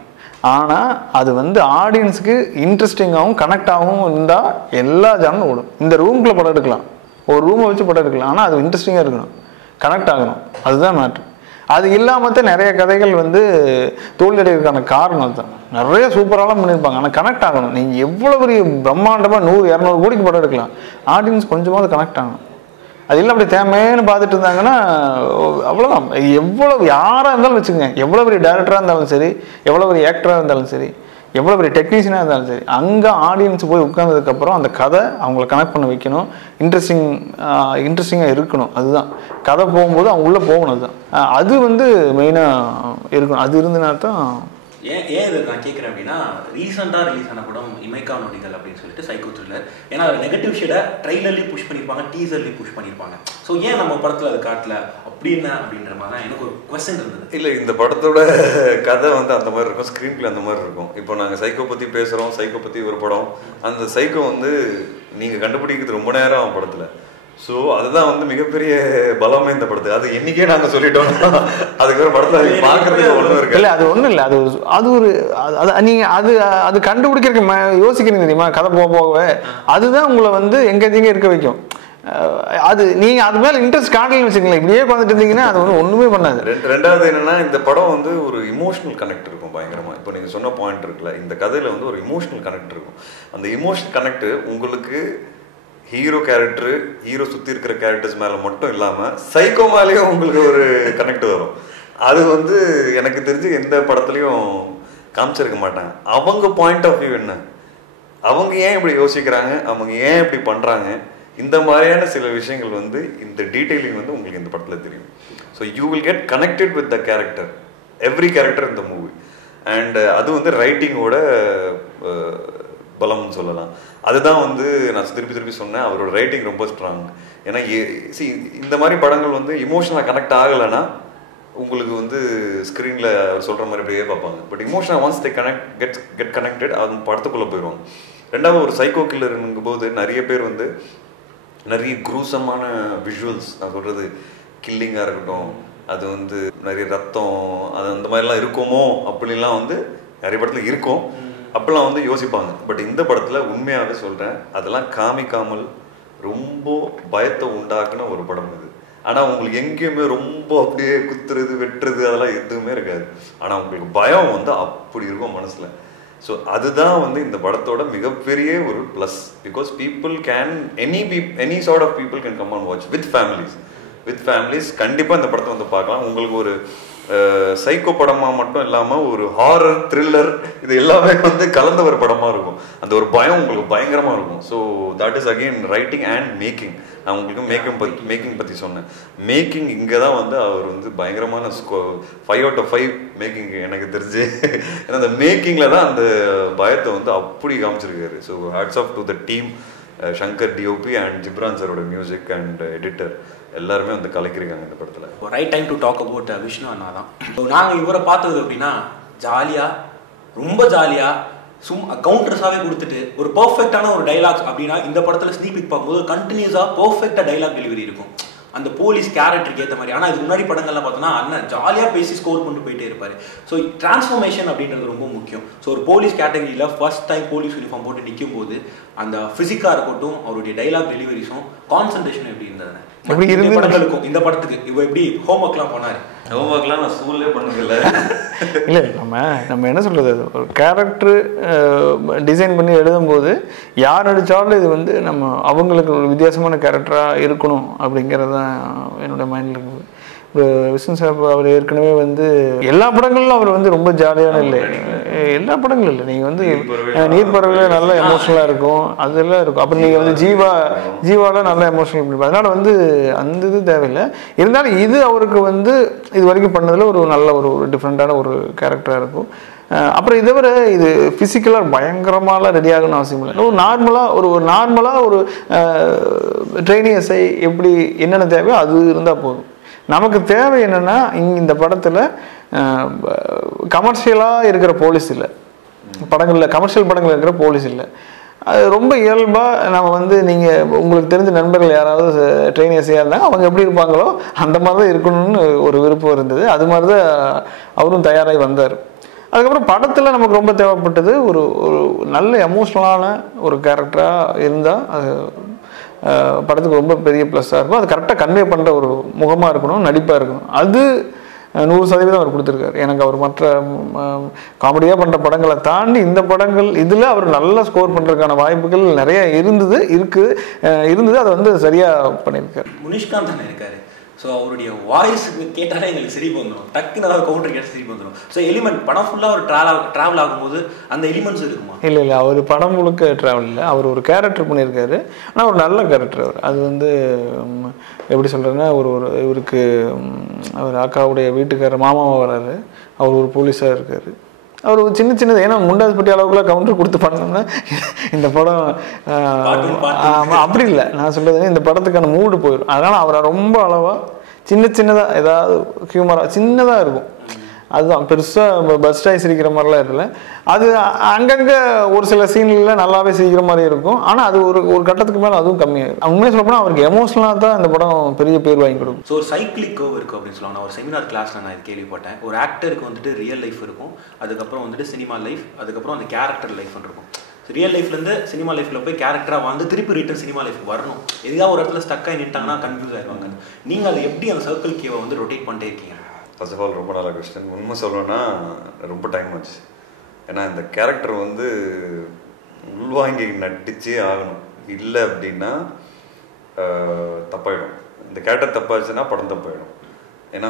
ஆனால் அது வந்து ஆடியன்ஸுக்கு இன்ட்ரெஸ்டிங்காகவும் கனெக்டாகவும் இருந்தால் எல்லா ஜானரும் ஓடும். இந்த ரூம்குள்ளே படம் எடுக்கலாம். ஒரு ரூமை வச்சு படம் எடுக்கலாம். ஆனால் அது இன்ட்ரெஸ்டிங்காக இருக்கணும். கனெக்ட் ஆகணும். அதுதான் மேட்ரு அது இல்லாமல் தான் நிறைய கதைகள் வந்து தோல்வியடைவதற்கான காரணம் அதுதான். நிறைய சூப்பராலாம் பண்ணியிருப்பாங்க. ஆனால் கனெக்ட் ஆகணும். நீங்கள் எவ்வளோ பெரிய பிரம்மாண்டமாக நூறு இரநூறு கோடிக்கு படம் எடுக்கலாம். ஆடியன்ஸ் கொஞ்சமாவது கனெக்ட் ஆகணும். அது இல்லை அப்படி தேமேன்னு பார்த்துட்டு இருந்தாங்கன்னா அவ்வளோதான் எவ்வளோ யாராக இருந்தாலும் வச்சுக்கோங்க. எவ்வளோ பெரிய டேரக்டராக இருந்தாலும் சரி எவ்வளோ பெரிய ஆக்டராக இருந்தாலும் சரி எவ்வளோ பெரிய டெக்னீஷியனாக இருந்தாலும் சரி அங்கே ஆடியன்ஸ் போய் உட்காந்ததுக்கப்புறம் அந்த கதை அவங்கள கனெக்ட் பண்ண வைக்கணும். இன்ட்ரெஸ்டிங் இன்ட்ரெஸ்டிங்காக இருக்கணும். அதுதான். கதை போகும்போது அவங்க உள்ளே போகணும் அதுதான். அது வந்து மெயினாக இருக்கணும். அது இருந்தனா தான் ஏன் ஏன் இதை நான் கேட்குறேன் அப்படின்னா ரீசெண்டாக ரிலீஸ் ஆன படம் இமைக்கா நொடிகள் அப்படின்னு சொல்லிட்டு சைக்கோ த்ரில்லர் ஏன்னா அது நெகட்டிவ் ஷேடை ட்ரைலர்லேயும் புஷ் பண்ணியிருப்பாங்க டீசர்லேயும் புஷ் பண்ணியிருப்பாங்க ஸோ ஏன் நம்ம படத்தில் அது காட்டல? அப்படின்னு அப்படின்ற மாதிரி தான் எனக்கு ஒரு கொஸ்டின் இருந்தது. இல்லை இந்த படத்தோட கதை வந்து அந்த மாதிரி இருக்கும் ஸ்க்ரீன் பிளே அந்த மாதிரி இருக்கும். இப்போ நாங்கள் சைக்கோ பற்றி பேசுகிறோம் சைக்கோ பற்றி ஒரு படம். அந்த சைக்கோ வந்து நீங்கள் கண்டுபிடிக்கிறது ரொம்ப நேரம் ஆகும் படத்தில். ஸோ அதுதான் வந்து மிகப்பெரிய பலமே இந்த படத்துக்கு அது என்னைக்கே நாங்கள் சொல்லிட்டோம் அதுக்கப்புறம் படத்தில் அது பார்க்கறதுக்கு ஒன்றும் இருக்கு இல்லை அது ஒன்றும் இல்லை. அது அது ஒரு அது- அது நீங்கள் அது அது கண்டுபிடிக்கிறதுக்கு ம- யோசிக்கிறீங்க தெரியுமா? கதை போக போகவே. அதுதான் உங்களை வந்து எங்கேஜிங்க இருக்க வைக்கும். அது நீங்கள் அது மேலே இன்ட்ரெஸ்ட் காட்டலன்னு வச்சுக்கங்களேன். இப்படியே உட்காந்துட்டு இருந்தீங்கன்னா அது வந்து ஒன்றுமே பண்ணாது. ரெண்டு ரெண்டாவது என்னன்னா இந்த படம் வந்து ஒரு இமோஷனல் கனெக்ட் இருக்கும் பயங்கரமா. இப்போ நீங்க சொன்ன பாயிண்ட் இருக்குல்ல இந்த கதையில வந்து ஒரு இமோஷனல் கனெக்ட் இருக்கும். அந்த இமோஷனல் கனெக்ட் உங்களுக்கு ஹீரோ கேரக்டர் ஹீரோ சுற்றி இருக்கிற கேரக்டர்ஸ் மேலே மட்டும் இல்லாமல் சைக்கோ மேலேயும் உங்களுக்கு ஒரு கனெக்ட் வரும். அது வந்து எனக்கு தெரிஞ்சு எந்த படத்துலையும் காமிச்சிருக்க மாட்டாங்க. அவங்க பாயிண்ட் ஆஃப் வியூ என்ன? அவங்க ஏன் இப்படி யோசிக்கிறாங்க? அவங்க ஏன் இப்படி பண்ணுறாங்க இந்த மாதிரியான சில விஷயங்கள் வந்து இந்த டீட்டெயிலிங் வந்து உங்களுக்கு இந்த படத்தில் தெரியும். So you will get connected with the character every character இந்த மூவி அண்ட் அது வந்து ரைட்டிங்கோட பலம்னு சொல்லலாம். அதுதான் வந்து நான் திருப்பி திருப்பி சொன்னேன் அவரோட ரைட்டிங் ரொம்ப ஸ்ட்ராங் ஏன்னா சி இந்த மாதிரி படங்கள் வந்து இமோஷனலாக கனெக்ட் ஆகலைன்னா உங்களுக்கு வந்து ஸ்க்ரீனில் அவர் சொல்கிற மாதிரி அப்படியே பார்ப்பாங்க. But emotional once they connect get get connected அது படத்துக்குள்ளே போயிடுவாங்க ரெண்டாவது ஒரு சைக்கோ கில்லருங்கும் போது நிறைய பேர் வந்து நிறைய குரூசமான விஷுவல்ஸ் நான் சொல்கிறது கில்லிங்காக இருக்கட்டும் அது வந்து நிறைய ரத்தம் அது அந்த மாதிரிலாம் இருக்குமோ அப்படிலாம் வந்து நிறைய படத்தில் இருக்கும். அப்பெல்லாம் வந்து யோசிப்பாங்க. பட் இந்த படத்தில் உண்மையாகவே சொல்கிறேன் அதெல்லாம் காமிக்காமல் ரொம்ப பயத்தை உண்டாக்குன ஒரு படம் இது. ஆனால் உங்களுக்கு எங்கேயுமே ரொம்ப அப்படியே குத்துறது வெட்டுறது அதெல்லாம் எதுவுமே இருக்காது. ஆனால் உங்களுக்கு பயம் வந்து அப்படி இருக்கும் மனசில். ஸோ அதுதான் வந்து இந்த படத்தோட மிகப்பெரிய ஒரு plus because people can any peep any sort of people can come on watch with families with families கண்டிப்பாக இந்த படத்தை வந்து பார்க்கலாம். உங்களுக்கு ஒரு சைக்கோ படமாக மட்டும் இல்லாமல் ஒரு ஹாரர் த்ரில்லர் இது எல்லாமே வந்து கலந்த ஒரு படமாக இருக்கும். அந்த ஒரு பயம் உங்களுக்கு பயங்கரமாக இருக்கும். So that is again writing and making நான் உங்களுக்கு மேக்கிங் பற்றி மேக்கிங் பற்றி சொன்னேன். மேக்கிங் இங்கே தான் வந்து அவர் வந்து பயங்கரமான score five out of five making எனக்கு தெரிஞ்சு. ஏன்னா அந்த மேக்கிங்கில் தான் அந்த பயத்தை வந்து அப்படி காமிச்சிருக்காரு. So hats off to the team Shankar DOP and Ghibran சரோட music and editor எல்லாருமே வந்து கலக்கிருக்காங்க இந்த படத்தில். Right time to talk about Vishnu அண்ணா தான். நாங்கள் இவரை பார்த்தது அப்படின்னா ஜாலியாக ரொம்ப ஜாலியாக சும் கவுண்டர்ஸாகவே கொடுத்துட்டு ஒரு பர்ஃபெக்டான ஒரு டைலாக்ஸ் அப்படின்னா இந்த படத்தில் ஸ்னீபிக் பார்க்கும்போது கண்டினியூஸாக பர்ஃபெக்டாக டைலாக் டெலிவரி இருக்கும். அந்த போலீஸ் கேரக்டருக்கு ஏற்ற மாதிரி. ஆனால் இதுக்கு முன்னாடி படங்கள்லாம் பார்த்தோன்னா அண்ணன் ஜாலியாக பேசி ஸ்கோர் பண்ணிட்டு போயிட்டே இருப்பார். ஸோ டிரான்ஸ்ஃபர்மேஷன் அப்படின்றது ரொம்ப முக்கியம். ஸோ ஒரு போலீஸ் கேட்டகரியில் ஃபர்ஸ்ட் டைம் போலீஸ் யூனிஃபார்ம் போட்டு நிற்கும் போது அந்த ஃபிசிக்காக இருக்கட்டும் அவருடைய டைலாக் டெலிவரிஸும் கான்சன்ட்ரேஷன் எப்படி இருந்தது இந்த? படங்களுக்கும் இந்த படத்துக்கு. இவ எப்படி ஹோம்ஒர்க்லாம் பண்ணாரு ஹோம்ஒர்க்லாம் நான் ஸ்கூல்லே பண்ணதில்ல இல்லை நம்ம நம்ம என்ன சொல்கிறது ஒரு கேரக்டர் டிசைன் பண்ணி எழுதும்போது யார் நடித்தாலும் இது வந்து நம்ம அவங்களுக்கு ஒரு வித்தியாசமான கேரக்டராக இருக்கணும் அப்படிங்கிறது தான் என்னோட மைண்டில் இருக்குது விஷ்ணு சார் அவர் ஏற்கனவே வந்து எல்லா படங்களிலும் அவர் வந்து ரொம்ப ஜாலியான இல்லை. எல்லா படங்களும் இல்லை. நீங்கள் வந்து அஹ், நீர்ப்பறவையில் நல்ல எமோஷனலாக இருக்கும். அதெல்லாம் இருக்கும். அப்புறம் நீங்கள் வந்து ஜீவா ஜீவாவில் நல்ல எமோஷனல் பண்ணிப்பாங்க. அதனால் வந்து அந்த இது தேவையில்லை. இருந்தாலும் இது அவருக்கு வந்து இது வரைக்கும் பண்ணதில் ஒரு நல்ல ஒரு டிஃப்ரெண்ட்டான ஒரு கேரக்டராக இருக்கும். அப்புறம் இதை விட இது ஃபிசிக்கலாக பயங்கரமாலாம் ரெடி ஆகணும்னு அவசியம் இல்லை. ஒரு நார்மலாக ஒரு ஒரு நார்மலாக ஒரு ட்ரைனிங் எஸ்ஐ எப்படி என்னென்ன தேவையோ அது இருந்தால் போதும். நமக்கு தேவை என்னென்னா இங்கே இந்த படத்தில் கமர்ஷியலாக இருக்கிற போலீஸ் இல்லை. படங்களில் கமர்ஷியல் படங்கள் இருக்கிற போலீஸ் இல்லை. அது ரொம்ப இயல்பாக நம்ம வந்து நீங்கள் உங்களுக்கு தெரிஞ்ச நண்பர்கள் யாராவது ட்ரெயின் எஸ்ஐயாக இருந்தாங்க அவங்க எப்படி இருப்பாங்களோ அந்த மாதிரி தான் இருக்கணும்னு ஒரு விருப்பம் இருந்தது. அது மாதிரி தான் அவரும் தயாராகி வந்தார். அதுக்கப்புறம் படத்தில் நமக்கு ரொம்ப தேவைப்பட்டது ஒரு ஒரு நல்ல எமோஷ்னலான ஒரு கேரக்டராக இருந்தால் அது படத்துக்கு ரொம்ப பெரிய ப்ளஸ்ஸாக இருக்கும். அது கரெக்டாக கன்வே பண்ணுற ஒரு முகமாக இருக்கணும் நடிப்பாக இருக்கணும். அது நூறு சதவீதம் அவர் கொடுத்துருக்காரு. எனக்கு அவர் மற்ற காமெடியாக பண்ணுற படங்களை தாண்டி இந்த படங்கள் இதில் அவர் நல்லா ஸ்கோர் பண்ணுறதுக்கான வாய்ப்புகள் நிறைய இருந்தது இருக்குது. இருந்தது அதை வந்து சரியாக பண்ணியிருக்காரு. முனிஷ்காந்த் இருக்காரு. ஸோ அவருடைய வாய்ஸ் கேட்டாலே எங்களுக்கு சிரிப்பு வந்துடும் டக்குன்னு அதாவது கவுண்டர் கேட்டு சிரிப்பு வந்துடும் ஸோ எலிமெண்ட் படம் ஃபுல்லாக ஒரு ட்ராவல் ட்ராவல் ஆகும்போது அந்த எலிமெண்ட்ஸ் இருக்குமா? இல்லை இல்லை அவர் படம் முழுக்க ட்ராவல் இல்லை. அவர் ஒரு கேரக்டர் பண்ணியிருக்காரு. ஆனால் ஒரு நல்ல கேரக்டர் அவர். அது வந்து எப்படி சொல்கிறதுன்னா ஒரு ஒரு இவருக்கு அவர் அக்காவுடைய வீட்டுக்காரர் மாமாவாக வராரு. அவர் ஒரு போலீஸாக இருக்கார். அவர் சின்ன சின்னது ஏன்னா முண்டாஸ்பட்டி அளவுக்குலாம் கவுண்டர் கொடுத்து பண்ணோம்னா இந்த படம் ஆஹ், Part one, part two. ஆமா, அப்படி இல்லை. நான் சொல்றது இந்த படத்துக்கான மூடு போயிடும் அதனால அவரை ரொம்ப அளவா சின்ன சின்னதா ஏதாவது ஹியூமரா சின்னதா இருக்கும். அதுதான். பெருசாக பஸ் ஸ்டாய் சிரிக்கிற மாதிரிலாம் இல்லை. அது அங்கங்கே ஒரு சில சீன்ல நல்லாவே சிரிக்கிற மாதிரி இருக்கும். ஆனால் அது ஒரு ஒரு கட்டத்துக்கு மேலே அதுவும் கம்மியாகும் உண்மையை சொல்ல அவருக்கு எமோஷனலாக தான் இந்த படம் பெரிய பேர் வாங்கி கொடுக்கும். ஸோ ஒரு சைக்கிளிக் கோவ் இருக்குது அப்படின்னு சொல்லுவாங்க. நான் ஒரு செமினார் கிளாஸில் நான் இது கேள்விப்பட்டேன். ஒரு ஆக்டருக்கு வந்துட்டு ரியல் லைஃப் இருக்கும். அதுக்கப்புறம் வந்துட்டு சினிமா லைஃப் அதுக்கப்புறம் அந்த கேரக்டர் லைஃப்னு இருக்கும். ரியல் லைஃப்லேருந்து சினிமா லைஃப்பில் போய் கேரக்டராக வந்து திருப்பி ரிட்டர்ன் சினிமா லைஃப் வரணும். எதாவது ஒரு இடத்துல ஸ்டக்காக நிட்டாங்கன்னா கன்ஃபியூஸ் ஆயிடுவாங்க. நீங்கள் அதை எப்படி அந்த சர்க்கிள் கேவை வந்து ரொட்டேட் பண்ணிட்டே இருக்கீங்க? ஃபர்ஸ்ட் ஆஃப் ஆல் ரொம்ப நல்ல கொஸ்டின் உண்மை சொல்லணும்னா ரொம்ப டைம் ஆச்சு. ஏன்னா இந்த கேரக்டர் வந்து உள்வாங்கி நட்டிச்சே ஆகணும். இல்லை அப்படின்னா தப்பாயிடும். இந்த கேரக்டர் தப்பாச்சுன்னா படம் தப்பாயிடும். ஏன்னா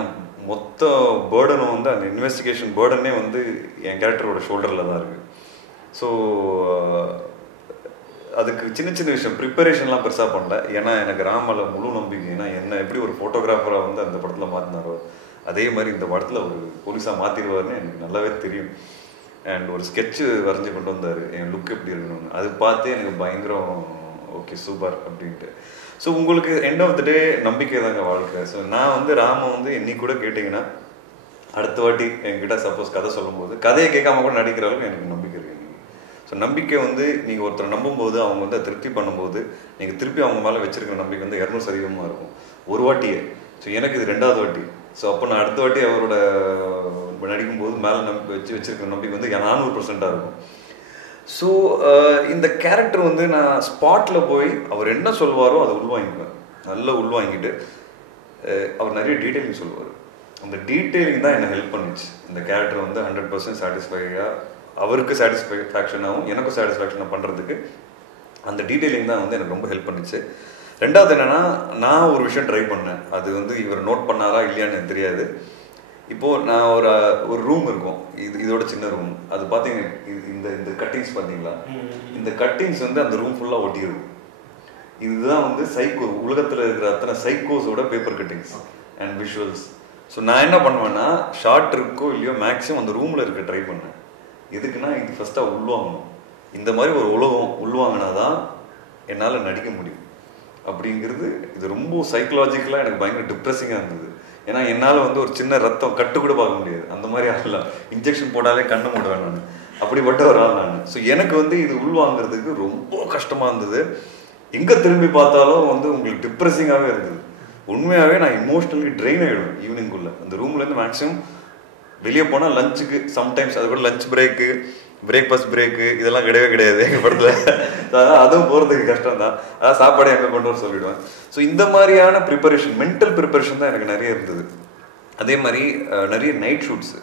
மொத்த பேர்டனும் வந்து அந்த இன்வெஸ்டிகேஷன் பேர்டனே வந்து என் கேரக்டரோட ஷோல்டரில் தான் இருக்குது ஸோ அதுக்கு சின்ன சின்ன விஷயம் ப்ரிப்பரேஷன்லாம் பெருசாக பண்ணல. ஏன்னா எனக்கு ராமல முழு நம்பிக்கை. ஏன்னா என்ன எப்படி ஒரு ஃபோட்டோகிராஃபராக வந்து அந்த படத்தில் மாற்றினாரோ அதே மாதிரி இந்த படத்தில் ஒரு போலீஸாக மாற்றிடுவாருன்னு எனக்கு நல்லாவே தெரியும். அண்ட் ஒரு ஸ்கெட்சு வரைஞ்சி கொண்டு வந்தார். என் லுக் எப்படி இருக்கணும்னு. அது பார்த்தே எனக்கு பயங்கரம் ஓகே சூப்பர் அப்படின்ட்டு. ஸோ உங்களுக்கு எண்ட் ஆஃப் த டே நம்பிக்கை தாங்க வாழ்க்கை. ஸோ நான் வந்து ராம வந்து இன்னைக்கு கூட கேட்டிங்கன்னா அடுத்த வாட்டி என்கிட்ட சப்போஸ் கதை சொல்லும்போது கதையை கேட்காம கூட நடிக்கிற அளவுக்கு எனக்கு நம்பிக்கை இருக்கு. ஸோ நம்பிக்கை வந்து நீங்கள் ஒருத்தரை நம்பும்போது அவங்க வந்து திருப்தி பண்ணும்போது நீங்கள் திருப்பி அவங்க மேலே வச்சுருக்க நம்பிக்கை வந்து இரநூறு சதவீதமாக இருக்கும். ஒரு வாட்டியே. ஸோ எனக்கு இது ரெண்டாவது வாட்டி. ஸோ அப்போ நான் அடுத்த வாட்டி அவரோட நடிக்கும்போது மேலே நம்பி வச்சு வச்சுருக்கிற நம்பிக்கை வந்து நானூறு பர்சண்ட்டாக இருக்கும். ஸோ இந்த கேரக்டர் வந்து நான் ஸ்பாட்டில் போய் அவர் என்ன சொல்வாரோ அதை உள்வாங்கிப்பேன். நல்லா உள்வாங்கிட்டு அவர் நிறைய டீட்டெயிலிங் சொல்லுவார் அந்த டீட்டெயிலிங் தான் என்னை ஹெல்ப் பண்ணுச்சு. இந்த கேரக்டர் வந்து ஹண்ட்ரட் பர்சன்ட் சாட்டிஸ்ஃபையாக அவருக்கு சாட்டிஸ்ஃபேக்ஷனாகவும் எனக்கும் சாட்டிஸ்ஃபேக்ஷனாக பண்ணுறதுக்கு அந்த டீட்டெயிலிங் தான் வந்து எனக்கு ரொம்ப ஹெல்ப் பண்ணுச்சு. ரெண்டாவது என்னன்னா நான் ஒரு விஷயம் ட்ரை பண்ணேன். அது வந்து இவர் நோட் பண்ணாரா இல்லையான்னு எனக்கு தெரியாது. இப்போ நான் ஒரு ஒரு ரூம் இருக்கும். இது இதோட சின்ன ரூம் அது பார்த்தீங்க இந்த இந்த கட்டிங்ஸ் பார்த்தீங்களா இந்த கட்டிங்ஸ் வந்து அந்த ரூம் ஃபுல்லாக ஒட்டிடும் இதுதான் வந்து சைக்கோ உலகத்தில் இருக்கிற அத்தனை சைக்கோஸோட paper cuttings and visuals so நான் என்ன பண்ணுவேன்னா ஷார்ட் இருக்கோ இல்லையோ மேக்ஸிமம் அந்த ரூமில் இருக்க ட்ரை பண்ணேன். எதுக்குன்னா இது ஃபஸ்ட்டாக உள்வாங்கணும். இந்த மாதிரி ஒரு உலகம் உள்வாங்கினா தான் என்னால் நடிக்க முடியும். அப்படிங்கிறது இது ரொம்ப சைக்கலாஜிக்கலாக எனக்கு பயங்கர டிப்ரெஸிங்காக இருந்தது. ஏன்னா என்னால் வந்து ஒரு சின்ன ரத்தம் கட்டு கூட பார்க்க முடியாது. அந்த மாதிரி ஆகலாம் இன்ஜெக்ஷன் போட்டாலே கண்ணு மூடுவேன் நான். அப்படிப்பட்ட ஒரு ஆள் நான். ஸோ எனக்கு வந்து இது உள்வாங்கிறதுக்கு ரொம்ப கஷ்டமாக இருந்தது. எங்கே திரும்பி பார்த்தாலும் வந்து உங்களுக்கு டிப்ரெஸிங்காகவே இருந்தது. உண்மையாகவே நான் இமோஷனலி ட்ரெயின் ஆகிடுவேன் ஈவினிங்குள்ளே அந்த ரூம்லேருந்து மேக்ஸிமம் வெளியே போனால் லஞ்சுக்கு சம்டைம்ஸ் அது கூட லஞ்ச் பிரேக்கு பிரேக்ஃபாஸ்ட் பிரேக்கு இதெல்லாம் கிடையவே கிடையாது எங்கள் படத்தில். அதுவும் போகிறதுக்கு கஷ்டம் தான் அதான் சாப்பாடு எங்கே கொண்டு வர சொல்லிவிடுவேன் ஸோ இந்த மாதிரியான ப்ரிப்பரேஷன் மென்டல் ப்ரிப்பரேஷன் தான் எனக்கு நிறைய இருந்தது. அதே மாதிரி நிறைய night shoots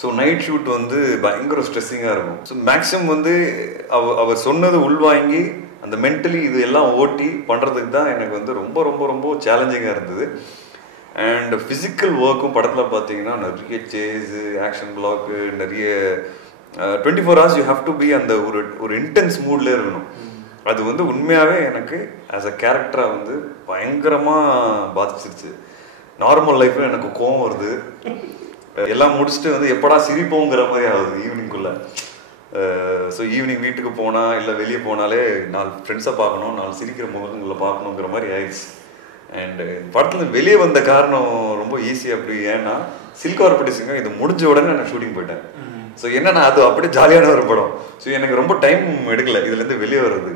so night shoot வந்து பயங்கர ஸ்ட்ரெஸ்ஸிங்காக இருக்கும். ஸோ மேக்ஸிமம் வந்து அவ அவர் சொன்னது உள்வாங்கி அந்த மென்டலி இது எல்லாம் ஓட்டி பண்ணுறதுக்கு தான் எனக்கு வந்து ரொம்ப ரொம்ப ரொம்ப சேலஞ்சிங்காக இருந்தது. அண்ட் ஃபிசிக்கல் ஒர்க்கும் படத்தில் பார்த்தீங்கன்னா நிறைய சேஸு ஆக்ஷன் பிளாக்கு நிறைய twenty four hours you have to be அந்த ஒரு ஒரு இன்டென்ஸ் மூட்ல இருக்கணும். அது வந்து உண்மையாகவே எனக்கு ஆஸ் அ கேரக்டராக வந்து பயங்கரமாக பாதிச்சிருச்சு. நார்மல் லைஃப்பில் எனக்கு கோவம் வருது. Uh, எல்லாம் முடிச்சுட்டு வந்து எப்படா சிரிப்போங்கிற மாதிரி ஆகுது ஈவினிங்குள்ள ஸோ ஈவினிங் வீட்டுக்கு போனால் இல்லை வெளியே போனாலே நாலு ஃப்ரெண்ட்ஸை பார்க்கணும் நாலு சிரிக்கிற முகங்களை பார்க்கணுங்கிற மாதிரி ஆயிடுச்சு. அண்டு படத்துல வெளியே வந்த காரணம் ரொம்ப ஈஸி அப்படி ஏன்னா சில்கவர் பட்டிசிங்க இது முடிஞ்ச உடனே நான் ஷூட்டிங் போயிட்டேன். ஸோ என்னன்னா அது அப்படியே ஜாலியான ஒரு படம். ஸோ எனக்கு ரொம்ப டைம் எடுக்கல. இதுலேருந்து வெளியே வர்றது.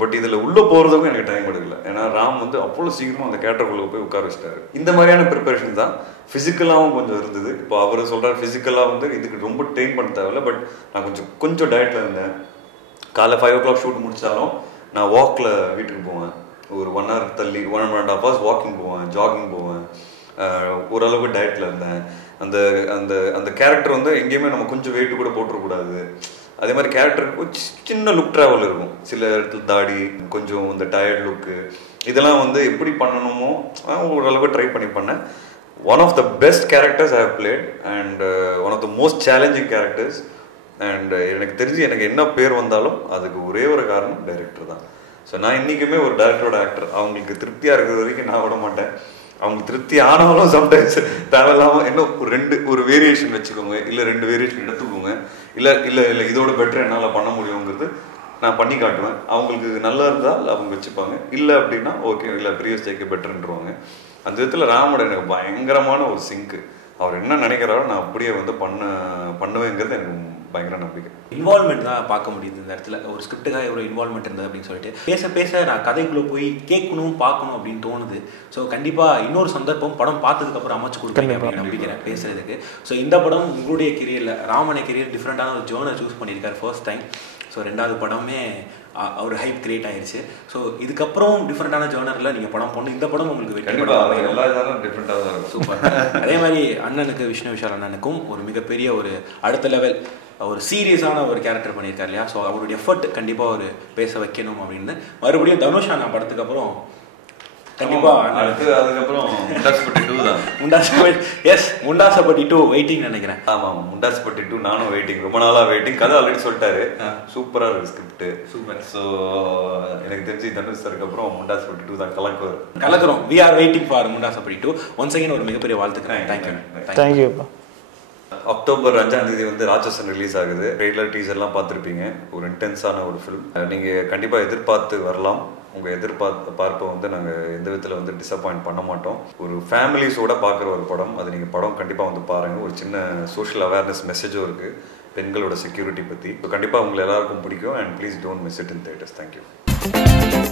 பட் இதில் உள்ளே போகிறதுக்கும் எனக்கு டைம் எடுக்கல. ஏன்னா ராம் வந்து அவ்வளோ சீக்கிரமாக அந்த கேட்டருக்குள்ளே போய் உட்கார வச்சிட்டாரு. இந்த மாதிரியான ப்ரிப்பரேஷன் தான் ஃபிசிக்கலாகவும் கொஞ்சம் இருந்தது. இப்போ அவர் சொல்கிறார் ஃபிசிக்கலாக வந்து இதுக்கு ரொம்ப ட்ரெயின் பண்ண தேவையில்ல. பட் நான் கொஞ்சம் கொஞ்சம் டயட்டில் இருந்தேன். காலைல ஃபைவ் ஓ கிளாக் ஷூட் முடிச்சாலும் நான் வாக்கில் வீட்டுக்கு போவேன். ஒரு ஒன் ஹவர் தள்ளி one and half hours walking போவேன் ஜாகிங் போவேன். ஓரளவுக்கு டயட்டில் இருந்தேன். அந்த அந்த அந்த கேரக்டர் வந்து எங்கேயுமே நம்ம கொஞ்சம் வெயிட் கூட போட்டுறக்கூடாது அதே மாதிரி கேரக்டருக்கு சி- சின்ன லுக் ட்ராவல் இருக்கும். சில இடத்துல தாடி கொஞ்சம் இந்த டயர்ட் லுக்கு இதெல்லாம் வந்து எப்படி பண்ணணுமோ ஓரளவுக்கு ட்ரை பண்ணி பண்ணேன். One of the best characters I have played and one of the most challenging characters and எனக்கு தெரிஞ்சு எனக்கு என்ன பேர் வந்தாலும் அதுக்கு ஒரே ஒரு காரணம் டைரக்டர் தான். ஸோ நான் இன்றைக்குமே ஒரு டேரக்டரோட ஆக்டர் அவங்களுக்கு திருப்தியாக இருக்கிற வரைக்கும் நான் விட மாட்டேன். அவங்க திருப்தி ஆனாலும் சம்டைம்ஸ் தேவையில்லாமல் என்ன ஒரு ரெண்டு ஒரு வேரியேஷன் வச்சுக்கோங்க. இல்லை ரெண்டு வேரியேஷன் எடுத்துக்கோங்க. இல்லை இல்லை இல்லை இதோட பெட்டர் என்னால் பண்ண முடியுங்கிறது நான் பண்ணி காட்டுவேன். அவங்களுக்கு நல்லா இருந்தால் அவங்க வச்சுப்பாங்க. இல்லை அப்படின்னா ஓகே இல்லை ப்ரீவியஸ் டேக்கு பெட்டர்ன்றவாங்க அந்த விதத்தில் ராமோட எனக்கு பயங்கரமான ஒரு சிங்க்கு அவர் என்ன நினைக்கிறாரோ நான் அப்படியே வந்து பண்ண பண்ணுவேங்கிறது எனக்கு பயங்கர நம்பிக்கை. இன்வால்மெண்ட் தான் பார்க்க முடியுது இந்த இடத்துல. ஒரு ஸ்கிரிப்டுக்காக எவ்வளோ இன்வால்மெண்ட் இருந்தது அப்படின்னு சொல்லிட்டு. பேச பேச நான் கதைக்குள்ளே போய் கேட்கணும் பார்க்கணும் அப்படின்னு தோணுது. ஸோ கண்டிப்பாக இன்னொரு சந்தர்ப்பம் படம் பார்த்ததுக்கப்புறம் அமைச்சு கொடுப்பீங்க அப்படின்னு நம்பிக்கிறேன் பேசுறதுக்கு. ஸோ இந்த படம் உங்களுடைய கெரியரில் ராமனை கெரியர் டிஃப்ரெண்டான ஒரு ஜோனர் சூஸ் பண்ணியிருக்காரு ஃபர்ஸ்ட் டைம் ஸோ ரெண்டாவது படமே ஒரு ஹைப் கிரியேட் ஆயிருச்சு. ஸோ இதுக்கப்புறம் டிஃப்ரெண்டான ஜோனரில் நீங்கள் படம் போடணும். இந்த படம் உங்களுக்கு வெற்றி படம் தான் இருக்கும். சூப்பர் அதே மாதிரி அண்ணனுக்கு விஷ்ணு விஷால் அண்ணனுக்கும் ஒரு மிகப்பெரிய ஒரு அடுத்த லெவல் ஒரு சீரியஸான ஒரு கேரக்டர் பண்ணியிருக்காரு இல்லையா? ஸோ அவருடைய எஃபர்ட் கண்டிப்பாக ஒரு பேச வைக்கணும் அப்படின்னு. மறுபடியும் தனுஷ் அண்ணா படத்துக்கு அப்புறம் கண்டிப்பா. அடுத்து அதுக்கப்புறம் முண்டாஸ்பட்டி டூ தான். Mundasupatti yes Mundasupatti two waiting நினைக்கிறேன். ஆமா ஆமா முண்டாஸ்பட்டி டூ நானும் வெயிட்டிங் ரொம்ப நாளா வெயிட்டிங் கதை ஆல்ரெடி சொல்லிட்டாரு. சூப்பரா இருக்கு ஸ்கிரிப்ட் சூப்பர். ஸோ எனக்கு தெரிஞ்சு தனுஷ் சருக்கு அப்புறம் முண்டாஸ்பட்டி டூ தான் கலக்குவார். கலக்குறோம். We are waiting for Mundasupatti two once again ஒரு மிகப்பெரிய வாழ்த்துக்கிறேன் தேங்க்யூ தேங்க்யூப்பா அக்டோபர் அஞ்சாம் தேதி வந்து ராட்சசன் ரிலீஸ் ஆகுது. ட்ரெய்லர் டீசர்லாம் பார்த்துருப்பீங்க. ஒரு இன்டென்ஸான ஒரு ஃபிலிம் நீங்கள் கண்டிப்பாக எதிர்பார்த்து வரலாம். உங்கள் எதிர்பார்த்த பார்ப்பை வந்து நாங்கள் எந்த விதத்தில் வந்து டிசப்பாயிண்ட் பண்ண மாட்டோம். ஒரு ஃபேமிலிஸோட பார்க்குற ஒரு படம். அது நீங்கள் படம் கண்டிப்பாக வந்து பாருங்கள் ஒரு சின்ன சோஷியல் அவேர்னஸ் மெசேஜும் இருக்குது பெண்களோட செக்யூரிட்டி பற்றி ஸோ கண்டிப்பாக உங்களை எல்லாருக்கும் பிடிக்கும். And please don't miss it in theatres thank you